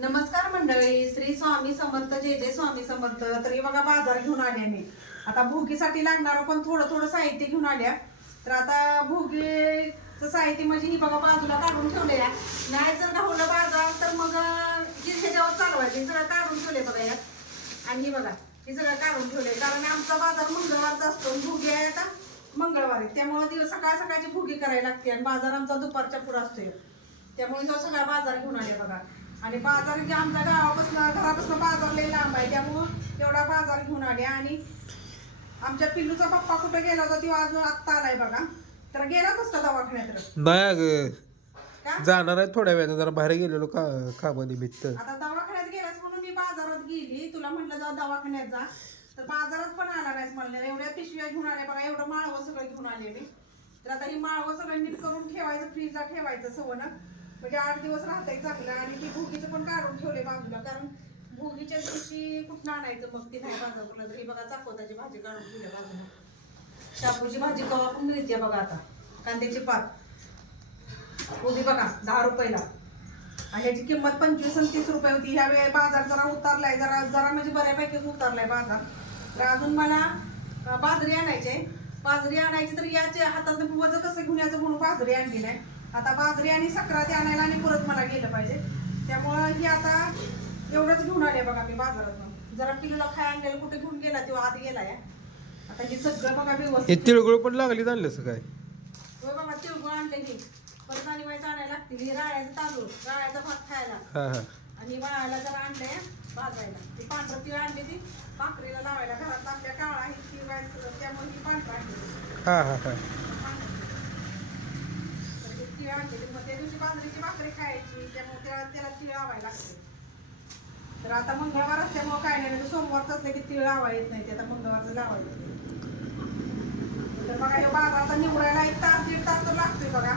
नमस्कार मंडळी, श्री स्वामी समर्थ, जय जय स्वामी समर्थ. तरी बघा बाजार घेऊन आले मी. आता भोगीसाठी लागणार पण थोडं थोडं साहित्य घेऊन आल्या. तर आता भोगीचं साहित्य म्हणजे ही बघा बाजूला काढून ठेवले. नाही जर गावलं बाजार तर मग ह्याच्यावर चालवायचे. सगळं काढून ठेवले बघा यात. आणि ही बघा हे सगळं काढून ठेवले, कारण आमचा बाजार मंगळवारचा असतो. भोगी आहे आता मंगळवारी, त्यामुळे सकाळ सकाळची भोगी करायला लागते. आणि बाजार आमचा दुपारच्या पुढे असतोय, त्यामुळे तो सगळा बाजार घेऊन आले बघा. आणि बाजार जे आमच्या गावापासून घरापासून बाजार लई लांब आहे, त्यामुळं एवढा बाजार घेऊन आले. आणि आमच्या पिल्लूचा पप्पा कुठं गेला होता तो अजून आत्ता आलाय बघा. तर गेला कसं दवाखान्यात? नाही जाणार आहे थोड्या वेळाने, जरा बाहेर गेलेलो कामानिमित्त. आता दवाखान्यात गेलास म्हणून मी बाजारात गेली. तुला म्हटलं जा दवाखान्यात जा, तर बाजारात पण आला नाहीस म्हणलं. एवढ्या पिशव्या घेऊन आल्या बघा, एवढं माळवं सगळं घेऊन आले मी. तर आता ही माळवं सगळं नीट करून ठेवायचं, फ्रीजला ठेवायचं सवनं, म्हणजे 8 दिवस राहतंय चांगलं. आणि ती भोगीचं पण काढून ठेवले बाजूला, कारण भोगीच्या दिवशी कुठं आणायचं मग ती नाही बाजारला. तर ही बघा चाकोताची भाजी काढून ठेवली बाजूला. शापूची भाजी कवा पण मिळते बघा आता. कांद्याची पात उभी बघा 10 रुपयाला, आणि ह्याची किंमत 25 आणि 30 रुपये होती. ह्या वेळी बाजार जरा उतारलाय, जरा जरा म्हणजे बऱ्यापैकीच उतारलाय बाजार. तर अजून मला बाजरी आणायची. बाजरी आणायची तर याच्या हातात वजन कसं घेऊन यायचं म्हणून बाजरी आणली नाही. आता बाजरी आणि सक्राती आणायला आणि परत मला गेलं पाहिजे, त्यामुळं ही आता एवढंच घेऊन आले बघा मी बाजारातून. जरा पिल्लूला खाय आणलेलं कुठे घेऊन गेला तो आत गेला या. आता हे सगळं बघा व्यवस्थित. तिळगुळ पण लागली आणलं काय? होय बघा तिळगुळ आणले की परत आणि व्हायचं आणायला लागतील. हे राळ्याचं तांदूळ, राळ्याचा भात खायला. आणि बाळाला जरा आणलंय भाजायला. ती पांढरं तिळ आणली, ती भाकरीला लावायला. घरात आपल्या काळा ही तिळ व्हायचं, त्यामुळे ही पांढरं आणली. तिळ आणलेली, मग त्या दिवशी बाजरीची भाकरी खायची, त्यामुळे त्याला तिळ लावायला लागते. तर आता मंगळवार असल्यामुळे काय नाही, म्हणजे सोमवारच असलं की तिळ लावा येत नाही, ते आता मंगळवारचं लावायचं. तर बघा हे बाजार आता निवडायला 1 तास 1.5 तास तर लागतोय बघा.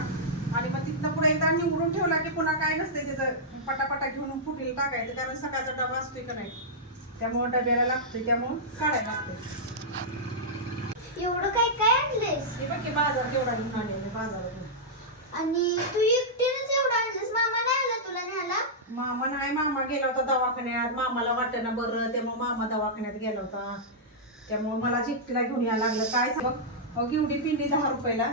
आणि मग तिथनं पुढे एकदा निवडून ठेवला की पुन्हा काय नसते त्याचं, पटापटा घेऊन फुटीला टाकायचं, कारण सकाळचा डबा असतोय का नाही, त्यामुळे डब्याला लागतोय, त्यामुळे काढायला लागतंय. एवढं काय काय आणलेस? हे बघ की बाजार केवढा घेऊन आलेला बाजारातून. आणि तू एकटीनेच एवढं आणलेस? मामा नाही आला तुला न्यायला? मामा नाही, मामा गेला होता दवाखान्यात. मामाला वाटेना बरं, त्यामुळे मामा दवाखान्यात गेला होता. त्यामुळे मला चिकटीला घेऊन यायला लागलं. काय सांग एवढी पिंडी 10 रुपयाला.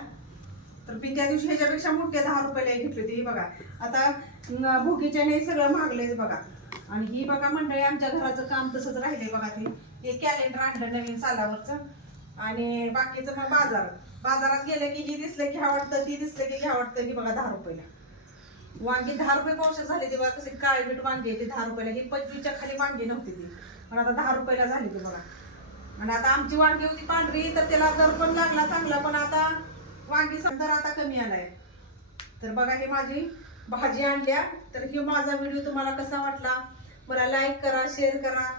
तर मी त्या दिवशी ह्याच्यापेक्षा मोठ्या 10 रुपयाला घेतली होती. ही बघा आता भोगीच्या हे सगळं महागलेच बघा. आणि ही बघा मंडळी आमच्या घराचं काम तसंच राहिलंय बघा. ते एक कॅलेंडर आणलं नवीन सालावरचं. आणि बाकीचं मग बाजारात गेलं की ही दिसलं की घ्या वाटतं, ती दिसलं की घ्या वाटतं. ही बघा 10 रुपयाला वांगी. 10 रुपये पावशेर झाले ते बघा. कसे काळीमीठ वांगी ते 10 रुपयाला. ही 25च्या खाली वांगी नव्हती ती, पण आता 10 रुपयाला झाली ती बघा. आणि आता आमची वांगी होती पांढरी, तर त्याला दर पण लागला चांगला, पण आता वांगी दर आता कमी आलाय. तर बघा ही माझी भाजी आणल्या. तर ही माझा व्हिडिओ तुम्हाला कसा वाटला मला लाईक करा, शेअर करा.